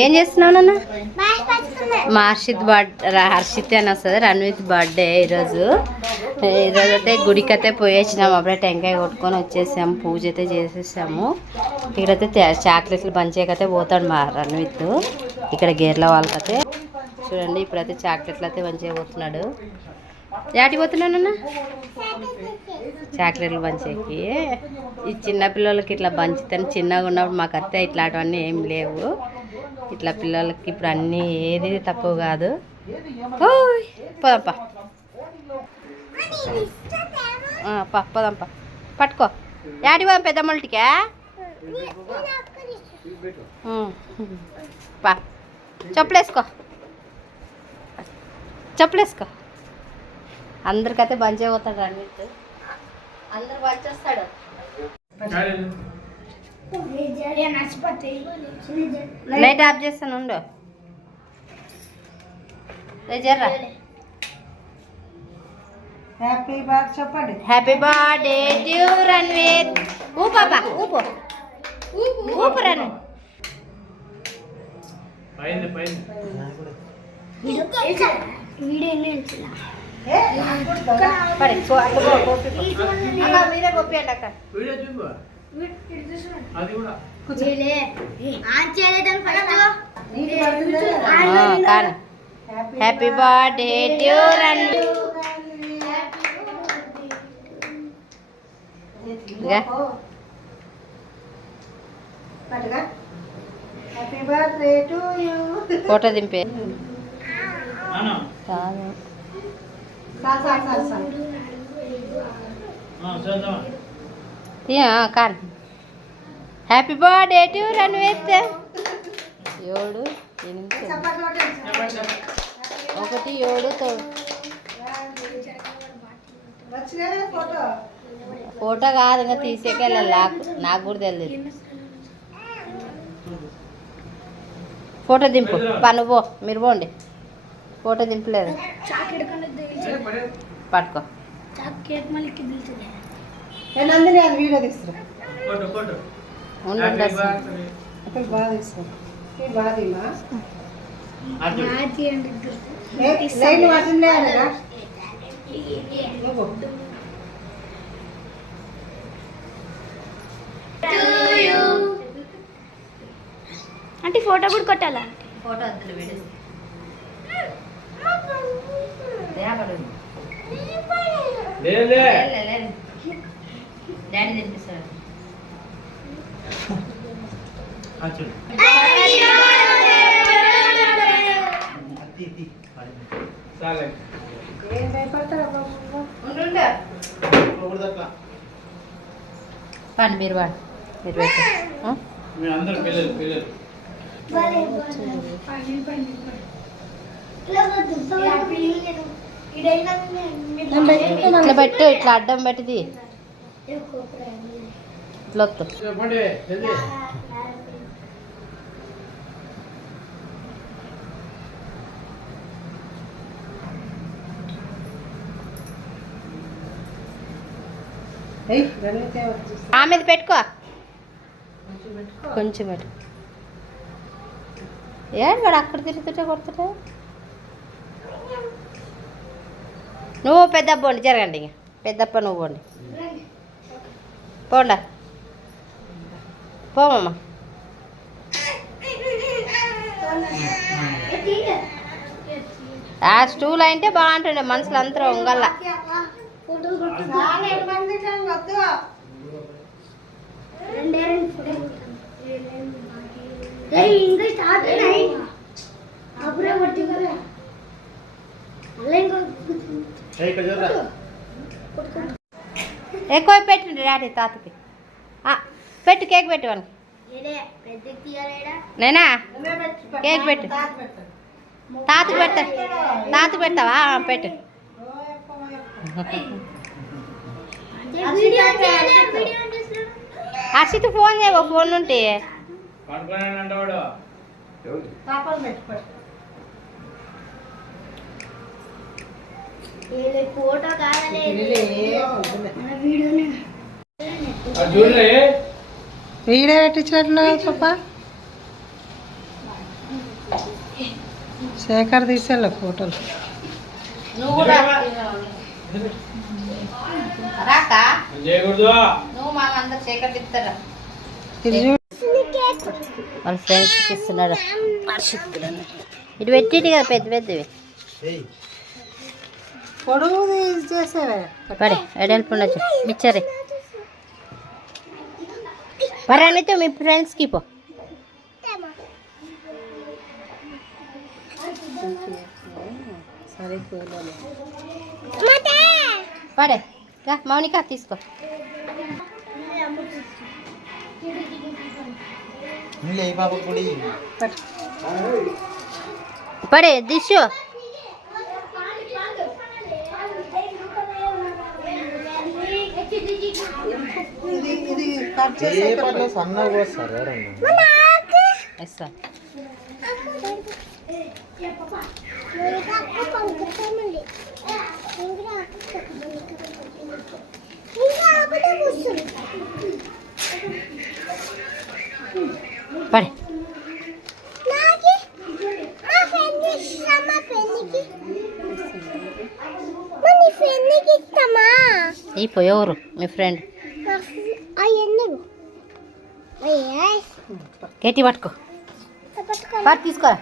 ఏం చేస్తున్నావు నాన్న? మా హర్షిత్ బర్త్డే హర్షిత్ అని వస్తుంది రణ్విత్ బర్త్డే ఈరోజు. ఈరోజు అయితే గుడికి అయితే పోయి వచ్చినాము అప్పుడే టెంకాయ కొట్టుకొని వచ్చేసాము పూజ అయితే చేసేసాము. ఇక్కడైతే చాక్లెట్లు పంచేకైతే పోతాడు మా రణ్విత్ ఇక్కడ గేర్ల వాళ్ళకైతే చూడండి ఇప్పుడైతే చాక్లెట్లు అయితే మంచిగా పోతున్నాడు. యాటికి పోతున్నానన్నా చాక్లెట్లు పంచేకి ఈ చిన్న పిల్లలకి ఇట్లా పంచుతాను చిన్నగా ఉన్నప్పుడు మాకు అత్తే ఇట్లాంటివన్నీ ఏం లేవు. ఇట్లా పిల్లలకి ఇప్పుడు అన్నీ ఏది తక్కువ కాదు. ఓయ్ ఆ, పా పోదాంపా. పట్టుకో. యాడి పోదాం పెద్దమ్మలటికా పా. చెప్పులేసుకో. చెప్పులేసుకో. అందరికైతే బంచే పోతాడు అన్నిటి అందరు బంచేస్తాడు లైట్ ఆఫ్ చేస్తాను ఉండు రే జర్రా హ్యాపీ బర్త్ చెప్పండి హ్యాపీ బర్త్డే టు రణ్వీర్ ఊ పాపా ఊపు ఊపు రన్ ఏ పడి కో- అక్కడ పో, కోపి పో. అక్క మీరే కొప్పియండి అక్క నీకు పడుతుందా? లేదా? ఆ, కానీ హ్యాపీ బర్త్డే టు రణ్వీర్ ఇదిగా. పట్టుగా happy birthday to you photo దింపే. కాదు. కాన్ హ్యాపీ బర్త్డే టు రణ్వీర్ ఏడు ఎనిమిది. ఒకటి ఏడు ఫోటో కాదు ఇంకా తీసేకెళ్ళాలి. నాకు నాకు కూడా తెలియదు ఫోటో దింపు. పను పో. మీరు పోండి. ఫోటో దింపలేదు. పట్టుకో. నేను అందరినీ అది వీడియో అసలు. బాగా బాగా తీమా లైన్ లేదా? నువ్వు. అంటే ఫోటో కూడా కొట్టాలా? ఫోటో వద్దులు విడు డాడీ తినిపిస్తాడు. పండి మీరు వాడు. మీరు పిల్లలు పిల్లలు. ఇట్లా పెట్టు ఇట్లా అడ్డం పెట్టిది ఇట్లా చెప్పండి మీద పెట్టుకో. కొంచెం పెట్టుకో. కొంచెం పెట్టు ఏ వాడు అక్కడ తిరుగుతుంటే కొడుతుంటే? నువ్వు పెద్దప్ప పోండి జరగండి ఇంక. పెద్దప్ప నువ్వు పోండి పోండా. పోమమ్మా ఆ స్టూల్ అయితే బాగుంటుండే మనుషులు అందరూ ఉంగల్లా చాలా మంది ఉన్నారు, వద్దు ఇంకా స్టార్ట్ అయినాయి అప్పుడే పట్టింది కదా మళ్ళీ ఇంకో ఏయ్, ఇక్కడ చూడరా ఎక్కువ పెట్టండి డాడీ తాతకి? ఆ, పెట్టు కేక్ పెట్టు తీయాలేడా నేనా? కేక్ పెట్టు. తాత. తాతకి పెడతా. తాతకి పెడతావా? పెట్టు. హర్షిత్ ఫోన్ చేయవో ఫోన్ ఉంటే. ఫోటో వీడియో పెట్టించినట్లు చెప్ప. శేఖర్ తీసేళ్ళ ఫోటోలు. నువ్వు కూడా రాక? చేయకూడదు. నువ్వు మా అందరు చీకటి ఇస్తారా ఇది చూడు. వాళ్ళ ఫ్రెండ్స్కి ఇస్తున్నాడు ఇటు పెట్టి కదా పెద్ద పెద్దవి. తీసి చేసేవే. పడే ఎడల్పు ఉండొచ్చు? మిచ్చరే పరానితో మీ ఫ్రెండ్స్కి పో. పడే మౌనిక తీసుకో. పడే దిశు. ఇది ఇది కట్ చేసే ఎవరు? మీ ఫ్రెండ్. కేటీ పట్టుకో. పట్టు తీసుకోరా?